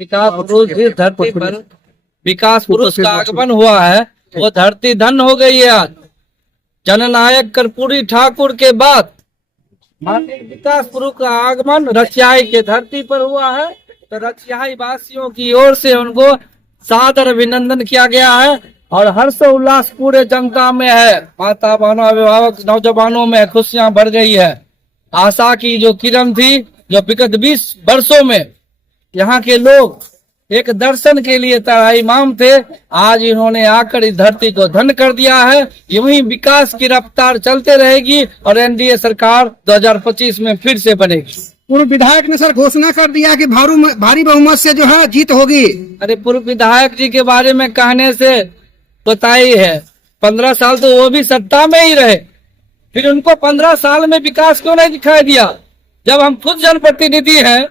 विकास पुरुष जिस धरती पर विकास पुरुष का आगमन हुआ है वो धरती धन्य हो गई है। आज जननायक कर्पूरी ठाकुर के बाद माननीय विकास पुरुष का आगमन रसियाई के धरती पर हुआ है। तो रसियाई वासियों की ओर से उनको सादर अभिनंदन किया गया है और हर्ष उल्लास पूरे जनता में है। माता बहनों अभिभावक नौजवानों में खुशियां बढ़ गई है। आशा की जो किरण थी, जो विगत 20 वर्षों में यहाँ के लोग एक दर्शन के लिए तराईमाम थे, आज इन्होंने आकर इस धरती को धन्य कर दिया है। यूं ही विकास की रफ्तार चलते रहेगी और एनडीए सरकार 2025 में फिर से बनेगी। पूर्व विधायक ने सर घोषणा कर दिया कि भारी बहुमत से जो है जीत होगी। अरे पूर्व विधायक जी के बारे में कहने से बताई है, 15 साल तो वो भी सत्ता में ही रहे, फिर उनको 15 साल में विकास क्यों नहीं दिखाई दिया? जब हम खुद जनप्रतिनिधि हैं,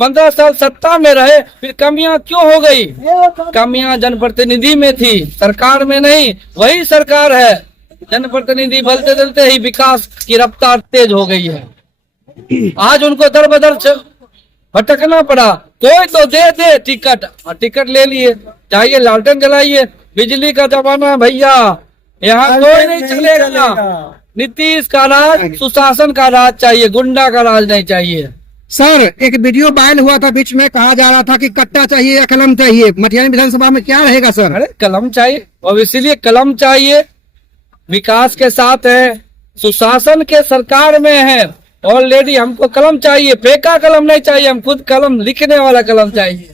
15 साल सत्ता में रहे, फिर कमियां क्यों हो गई? कमियां जनप्रतिनिधि में थी, सरकार में नहीं। वही सरकार है, जनप्रतिनिधि बदलते बदलते ही विकास की रफ्तार तेज हो गई है। आज उनको दर बदर भटकना पड़ा। कोई तो दे टिकट, और टिकट ले लिए, चाहिए लालटेन जलाइए। बिजली का जमाना है भैया, यहाँ कोई नहीं चलेगा। नीतीश का राज, सुशासन का राज चाहिए, गुंडा का राज नहीं चाहिए। सर एक वीडियो वायरल हुआ था, बीच में कहा जा रहा था कि कट्टा चाहिए या कलम चाहिए। मटिहानी विधानसभा में क्या रहेगा सर? अरे कलम चाहिए, और इसीलिए कलम चाहिए। विकास के साथ है, सुशासन के सरकार में है, ऑलरेडी हमको कलम चाहिए, फेंका कलम नहीं चाहिए, हम खुद कलम लिखने वाला कलम चाहिए।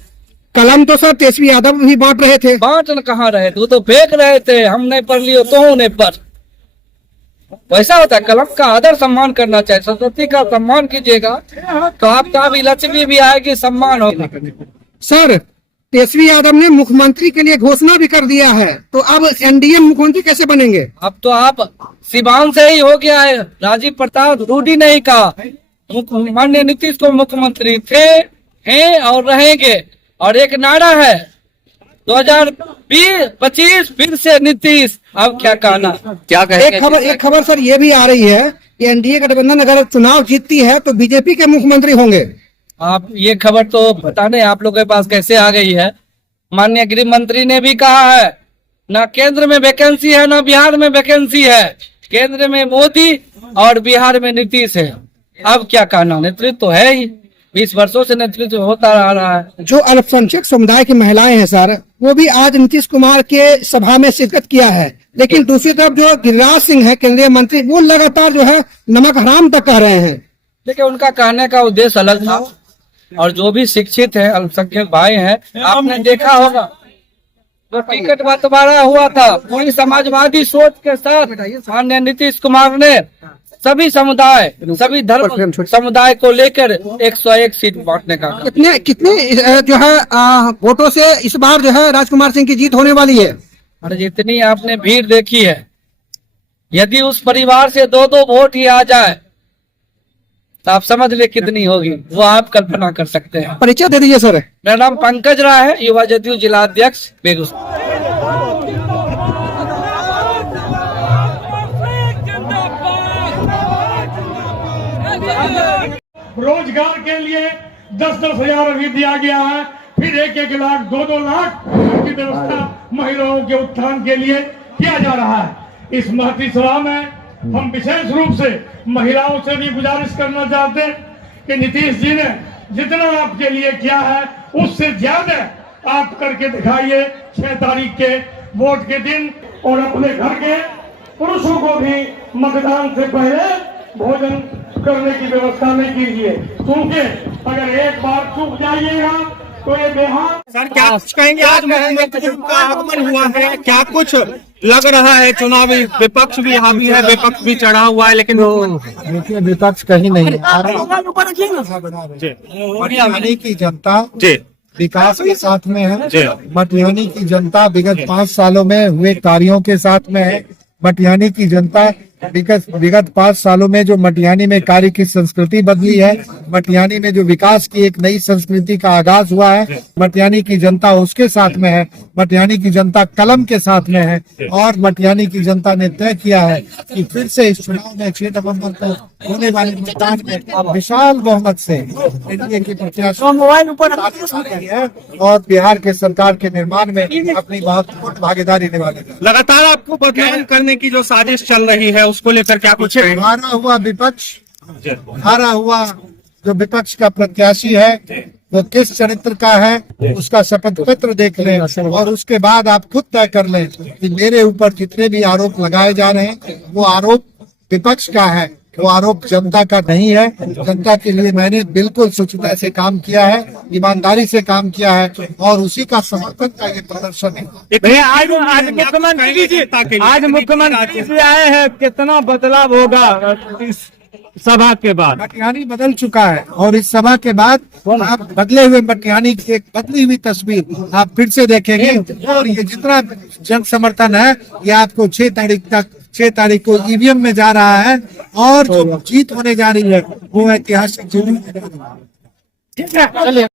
कलम तो सर तेजस्वी यादव भी बांट रहे थे। बांट कहाँ रहे थे, वो तो फेंक रहे थे। हम नहीं पढ़ लियो तो नहीं पढ़, वैसा होता है। कलम का आदर सम्मान करना चाहिए। सरस्वती का सम्मान कीजिएगा तो आपका भी लक्ष्मी भी आएगी, सम्मान होगा। सर तेजस्वी यादव ने मुख्यमंत्री के लिए घोषणा भी कर दिया है, तो अब एनडीए मुख्यमंत्री कैसे बनेंगे? अब तो आप सिवान से ही हो गया है। राजीव प्रताप रूडी नहीं कहा, माननीय नीतीश को मुख्यमंत्री थे, हैं और रहेंगे। और एक नारा है 2020-25 फिर से नीतीश। अब क्या कहना, क्या कहेंगे? एक खबर सर ये भी आ रही है कि एनडीए गठबंधन अगर चुनाव जीतती है तो बीजेपी के मुख्यमंत्री होंगे। आप ये खबर तो पता नहीं आप लोगों के पास कैसे आ गई है। माननीय गृह मंत्री ने भी कहा है, ना केंद्र में वैकेंसी है ना बिहार में वैकेंसी है। केंद्र में मोदी और बिहार में नीतीश है। अब क्या कहना, नेतृत्व तो है ही, 20 वर्षों से नेतृत्व होता आ रहा है। जो अल्पसंख्यक समुदाय की महिलाएं हैं सर, वो भी आज नीतीश कुमार के सभा में शिरकत किया है। लेकिन दूसरी तरफ जो गिरिराज सिंह है केंद्रीय मंत्री, वो लगातार जो है नमक हराम तक कह रहे हैं। देखिए उनका कहने का उद्देश्य अलग था। और जो भी शिक्षित है, अल्पसंख्यक भाई हैं, आपने देखा होगा तो टिकट बंटवारा हुआ था पूरी समाजवादी सोच के साथ। माननीय नीतीश कुमार ने सभी समुदाय, सभी धर्म समुदाय को लेकर 101 सीट बांटने का। कितने जो है वोटों से इस बार जो है राजकुमार सिंह की जीत होने वाली है? अरे जितनी आपने भीड़ देखी है, यदि उस परिवार से 2-2 वोट ही आ जाए तो आप समझ ले कितनी होगी, वो आप कल्पना कर सकते हैं। परिचय दे दीजिए सर। मेरा नाम पंकज राय है, युवा जदयू जिला अध्यक्ष बेगूसराय। रोजगार के लिए 10-10 हजार अभी दिया गया है, फिर 1-1 लाख 2-2 लाख की व्यवस्था महिलाओं के उत्थान के लिए किया जा रहा है। इस महती सभा में हम विशेष रूप से महिलाओं से भी गुजारिश करना चाहते हैं कि नीतीश जी ने जितना आपके लिए किया है उससे ज्यादा आप करके दिखाइए 6 तारीख के वोट के दिन। और अपने घर के पुरुषों को भी मतदान से पहले भोजन करने की व्यवस्था नहीं कीजिए, क्योंकि अगर एक बार चूक जाइएगा तो ये बिहार। सर क्या कुछ कहेंगे, आज मुख्यमंत्री का आगमन हुआ है, क्या कुछ लग रहा है? चुनावी विपक्ष भी हावी है, विपक्ष भी चढ़ा हुआ है, लेकिन देखिए विपक्ष कहीं नहीं। मटिहानी की जनता विकास के साथ में है। मटिहानी की जनता विगत 5 सालों में हुए कार्यों के साथ में है। मटिहानी की जनता विगत 5 सालों में जो मटिहानी में कार्य की संस्कृति बदली है, मटिहानी में जो विकास की एक नई संस्कृति का आगाज हुआ है, मटिहानी की जनता उसके साथ में है, मटिहानी की जनता कलम के साथ में है और मटिहानी की जनता ने तय किया है कि फिर से इस चुनाव में 6 नवंबर को होने वाले मतदान में विशाल बहुमत से एनडीए की प्रत्याशी है और बिहार के सरकार के निर्माण में अपनी महत्वपूर्ण भागीदारी निभाएगा। लगातार आपको बदनाम करने की जो साजिश चल रही है उसको लेकर क्या कुछ कहेंगे? हारा हुआ जो विपक्ष का प्रत्याशी है वो किस चरित्र का है उसका शपथ पत्र देख लें और उसके बाद आप खुद तय कर लें कि मेरे ऊपर जितने भी आरोप लगाए जा रहे हैं वो आरोप विपक्ष का है, वो आरोप जनता का नहीं है। जनता के लिए मैंने बिल्कुल स्वच्छता से काम किया है, ईमानदारी से काम किया है और उसी का समर्थन का ये प्रदर्शन है। आज मुख्यमंत्री जी आए हैं, कितना बदलाव होगा इस सभा के बाद? मटिहानी बदल चुका है और इस सभा के बाद आप बदले हुए मटिहानी की एक बदली हुई तस्वीर आप फिर से देखेंगे और ये जितना जन समर्थन है ये आपको 6 तारीख को ईवीएम में जा रहा है और जो जीत होने जा रही है वो ऐतिहासिक जीत होने जा रही है।